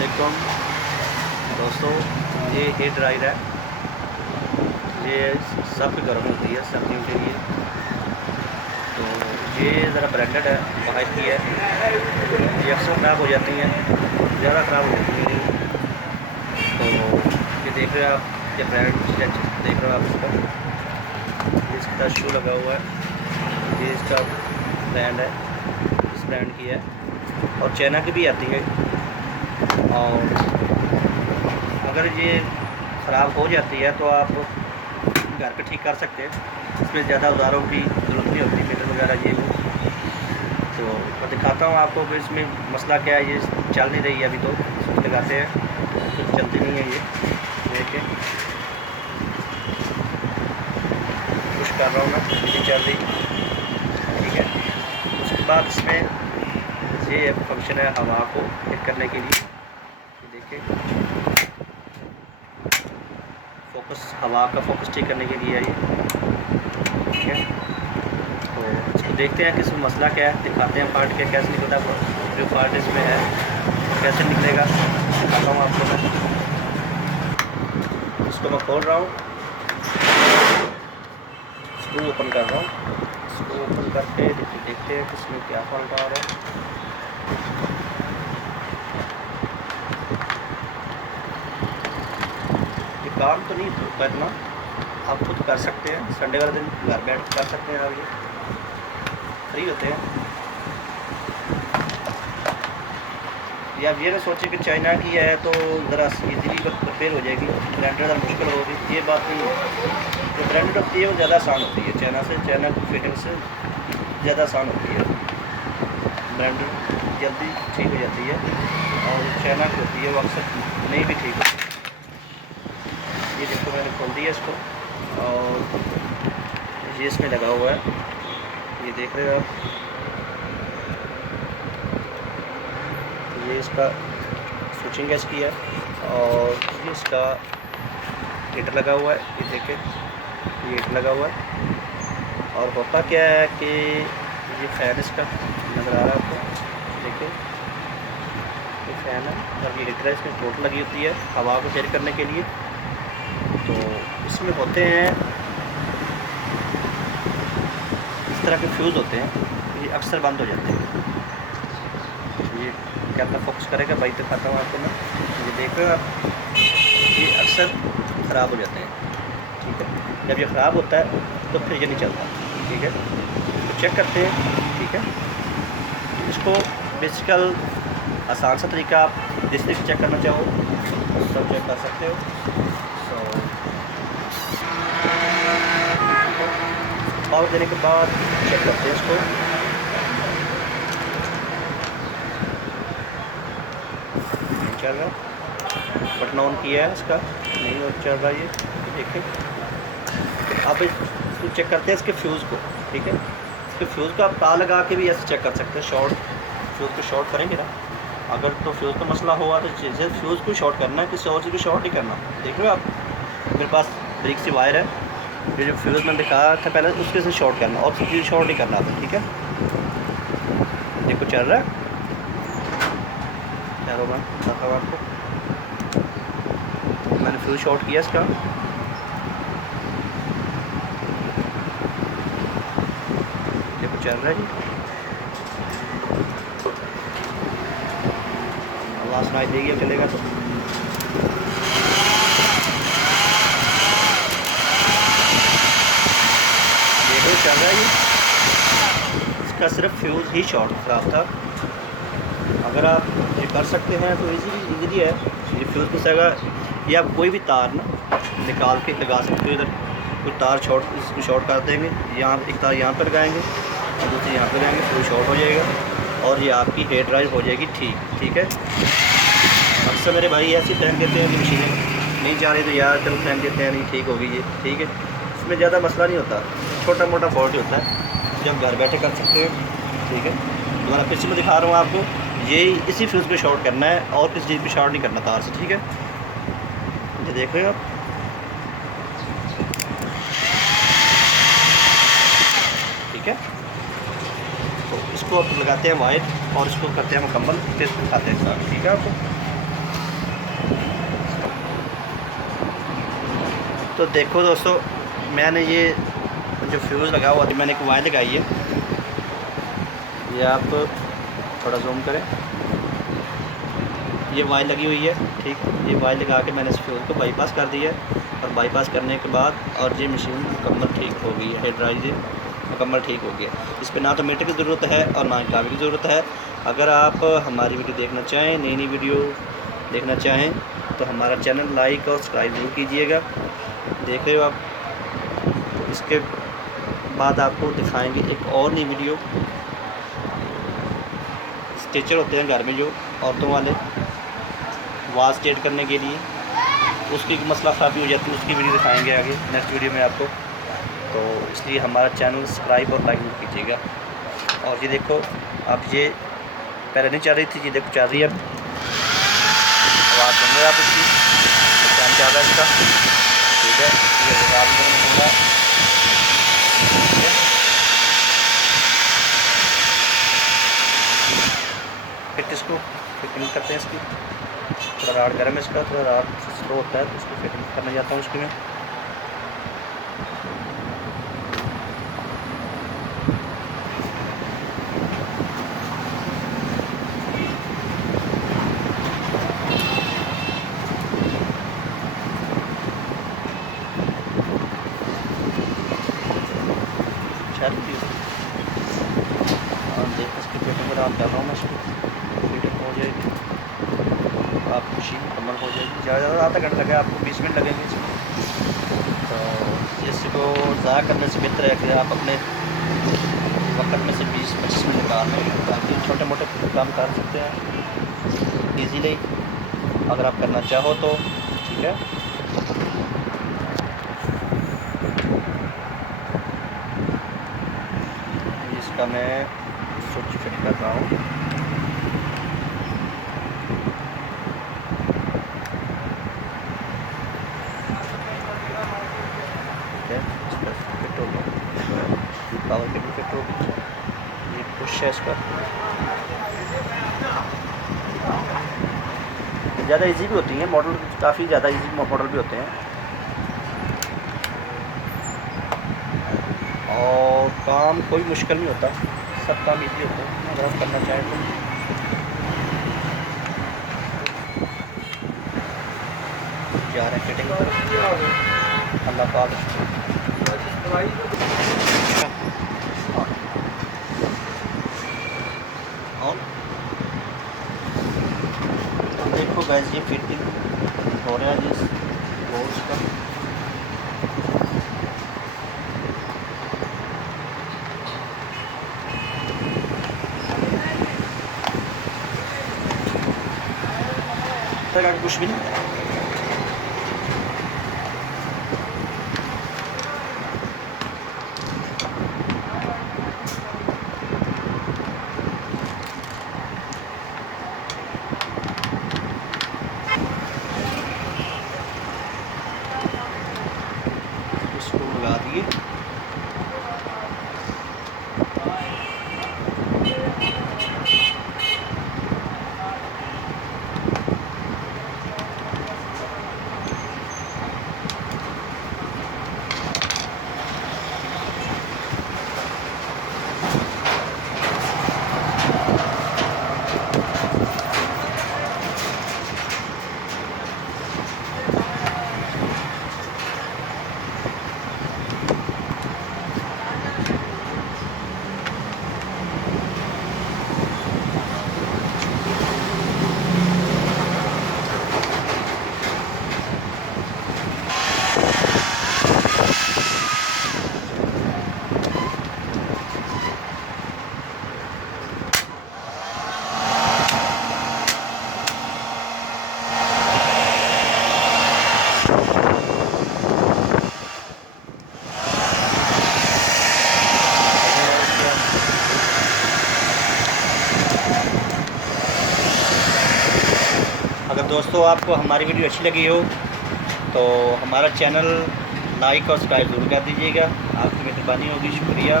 अस्सलामुअलैकुम दोस्तों, ये हेयर ड्रायर है। ये सब गर्म होती है सर्दियों के लिए। तो ये ज़रा ब्रांडेड है, बाहर की है। ये अक्सर ख़राब हो जाती हैं, ज़्यादा ख़राब हो जाती हैं। तो ये देख रहे हैं आप, ये ब्रांड देख रहे हो आप इसका। इसका शू लगा हुआ है, ये इसका ब्रांड है, इस ब्रांड की है। और चाइना की भी आती है। और अगर ये ख़राब हो जाती है तो आप घर पे ठीक कर सकते हैं। इसमें ज़्यादा औजारों की ज़रूरत नहीं होती, मीटर वगैरह ये वो। तो मैं दिखाता हूँ आपको कि इसमें मसला क्या है। ये चल नहीं रही है अभी, तो इसको लगाते हैं तो चलती नहीं है ये। देखिए पुश कर रहा हूँ मैं, नहीं चल रही। ठीक है, उसके बाद इसमें ये एक फंक्शन है हवा को हिट करने के लिए। देखिए फोकस, हवा का फोकस ठीक करने के लिए है ये। ठीक है, तो इसको देखते हैं कि इसमें मसला क्या है, दिखाते हैं पार्ट क्या कैसे निकलता है। जो पार्ट इसमें है कैसे निकलेगा दिखाता हूँ आपको मैं। इसको मैं खोल रहा हूँ, स्क्रू ओपन कर रहा हूँ। स्क्रू ओपन करके देखते हैं कि इसमें क्या फॉल्ट आ रहा है। काम तो नहीं करना, आप खुद कर सकते हैं। संडे वाले दिन घर बैठ कर सकते हैं, आप ये फ्री होते हैं। या ये ना सोचे कि चाइना की है तो ज़रा इजीली रिपेयर हो जाएगी, ब्रांडेड ज़रा मुश्किल होगी, ये बात नहीं है। जो ब्रांडेड होती है वो ज़्यादा आसान होती है चाइना से, चाइना की फिटिंग से ज़्यादा आसान होती है। ब्रांडेड जल्दी ठीक हो जाती है, और चाइना की होती है वो अक्सर नहीं भी ठीक होती। ये देखो मैंने खोल दिया इसको, और ये इसमें लगा हुआ है, ये देख रहे हो आप। ये इसका स्विचिंग है इसकी है, और ये इसका हीटर लगा हुआ है। ये देखें, ये हीटर लगा हुआ है। और होता क्या है कि ये फ़ैन इसका नज़र आ रहा है आपको, देखिए ये फ़ैन है और ये हीटर है। इसमें मोटर लगी होती है हवा को सेट करने के लिए। तो इसमें होते हैं इस तरह के फ्यूज़ होते हैं, ये अक्सर बंद हो जाते हैं। ये क्या अपना फोकस करेगा भाई, दिखाता हूँ आपको मैं। ये देख रहे हो आप, ये अक्सर ख़राब हो जाते हैं। ठीक है, जब ये ख़राब होता है तो फिर ये नहीं चलता। ठीक है, तो चेक करते हैं। ठीक है, इसको बेसिकल आसान सा तरीका, आप जिस तरीके चेक करना चाहो सब चेक कर सकते हो। पावर देने के बाद चेक करते हैं इसको। नहीं चल रहा, बटन ऑन किया है इसका, नहीं चल रहा ये। देखिए अब इसको चेक करते हैं इसके फ्यूज़ को। ठीक है, इसके फ्यूज़ को आप तार लगा के भी ऐसे चेक कर सकते हैं। शॉर्ट फ्यूज़ को शॉर्ट करेंगे ना, अगर तो फ्यूज़ का मसला हुआ तो जैसे फ्यूज़ को शॉर्ट करना है, किसी और चीज़ को शॉर्ट नहीं करना। देख रहे हो आप, मेरे पास ब्रिक सी वायर है, ये जो फ्यूज़ मैंने दिखाया था पहले, उसके से शॉर्ट करना, और चीज़ शॉर्ट नहीं करना था। ठीक है, देखो चल रहा है। चलो मैं बताता हूँ आपको, मैंने फ्यूज़ शॉर्ट किया इसका। देखो चल रहा है जी, आवाज़ सुनाई देगी, चलेगा तो। देखो चल रहा है जी, इसका सिर्फ फ्यूज़ ही शॉर्ट ख़राब था। अगर आप ये कर सकते हैं तो इजीली है। ये फ्यूज़ घुसेगा, या आप कोई भी तार ना निकाल के लगा सकते हो। इधर कोई तार शॉर्ट, इसको शॉर्ट कर देंगे, यहाँ एक तार यहाँ पर लगाएंगे और दूसरी यहाँ पर लगाएंगे, तो शॉर्ट हो जाएगा और ये आपकी हेयर ड्रायर हो जाएगी ठीक। ठीक है, अक्सर मेरे भाई ऐसे फेंक देते हैं कि मशीनें नहीं जा रही, तो यार चलो फेंक देते हैं, नहीं ठीक होगी ये। ठीक है, इसमें ज़्यादा मसला नहीं होता, छोटा मोटा फॉल्ट ही होता है जो हम घर बैठे कर सकते हैं। ठीक है, दोबारा फिर से मैं दिखा रहा हूँ आपको, ये इसी फ्यूज़ को शॉर्ट करना है और किसी चीज़ पे शॉर्ट नहीं करना तार से। ठीक है, ये देख रहे हो आप। ठीक है, तो इसको अब लगाते हैं वायर और इसको करते हैं मुकम्मल, फिर दिखाते हैं साथ। ठीक है आपको। तो देखो दोस्तों, मैंने ये जो फ्यूज़ लगा हुआ था, मैंने एक वायर लगाई है, ये आप थोड़ा जूम करें, ये वायर लगी हुई है, ठीक। ये वायर लगा के मैंने इस फ्यूज़ को बाईपास कर दिया है, और बाईपास करने के बाद और ये मशीन मुकम्मल ठीक हो गई है, हेड ड्राई मुकम्मल ठीक हो गया। इस पर ना तो मीटर की ज़रूरत है और ना ही काबी की ज़रूरत है। अगर आप हमारी वीडियो देखना चाहें, नई नई वीडियो देखना चाहें, तो हमारा चैनल लाइक और सब्सक्राइब ज़रूर कीजिएगा। देख रहे हो आप। तो इसके बाद आपको दिखाएंगे एक और नई वीडियो। स्ट्रेचर होते हैं घर में जो औरतों वाले, वाल स्ट्रेट करने के लिए, उसकी मसला ख़राबी हो जाती है, उसकी वीडियो दिखाएंगे आगे नेक्स्ट वीडियो में आपको। तो इसलिए हमारा चैनल सब्सक्राइब और लाइक कीजिएगा। और ये देखो, अब ये पहले नहीं चल रही थी, ये देखो चल रही है। आवाज़ सुन रहे आप इसकी, फैन चल रहा है इसका, ठीक है। ये आवाज़ होगा, फिर इसको फिटिंग करते हैं इसकी। थोड़ा राड गर्म है इसका, थोड़ा राड स्लो होता है, तो इसको फिटिंग करने जाता हूँ उसकी मैं। और देख इसकी फिटिंग में रात कर रहा हूँ मैं, इसकी फिटिंग हो जाएगी, आप मशीन मुकम्मल हो जाएगी। ज़्यादा आधा घंटा लगे आपको, 20 मिनट लगेंगे इसमें। तो इसको ज़ाया करने से बेहतर है कि आप अपने वक्त में से 20-25 मिनट निकाल लें, ताकि छोटे मोटे काम कर सकते हैं ईज़िली, अगर आप करना चाहो तो, ठीक है। इसका मैं स्विच फिट कर रहा हूँ। फिट हो गया, पावर केबल फिट हो गई, ये पुश है इसका। ज़्यादा इजी भी होती हैं मॉडल, काफ़ी ज़्यादा इजी मॉडल भी होते हैं, और काम कोई मुश्किल नहीं होता, सब काम इजी होते हैं अगर आप करना चाहें तो। जा रहे हैं फिटिंग पर, अल्लाह पाक। देखो गैस, ये फिटिंग हो रहा है जिस बोर्ड का। कुछ भी नहीं, इसको लगा दिए। अगर दोस्तों आपको हमारी वीडियो अच्छी लगी हो तो हमारा चैनल लाइक और सब्सक्राइब ज़रूर कर दीजिएगा, आपकी मेहरबानी होगी, शुक्रिया।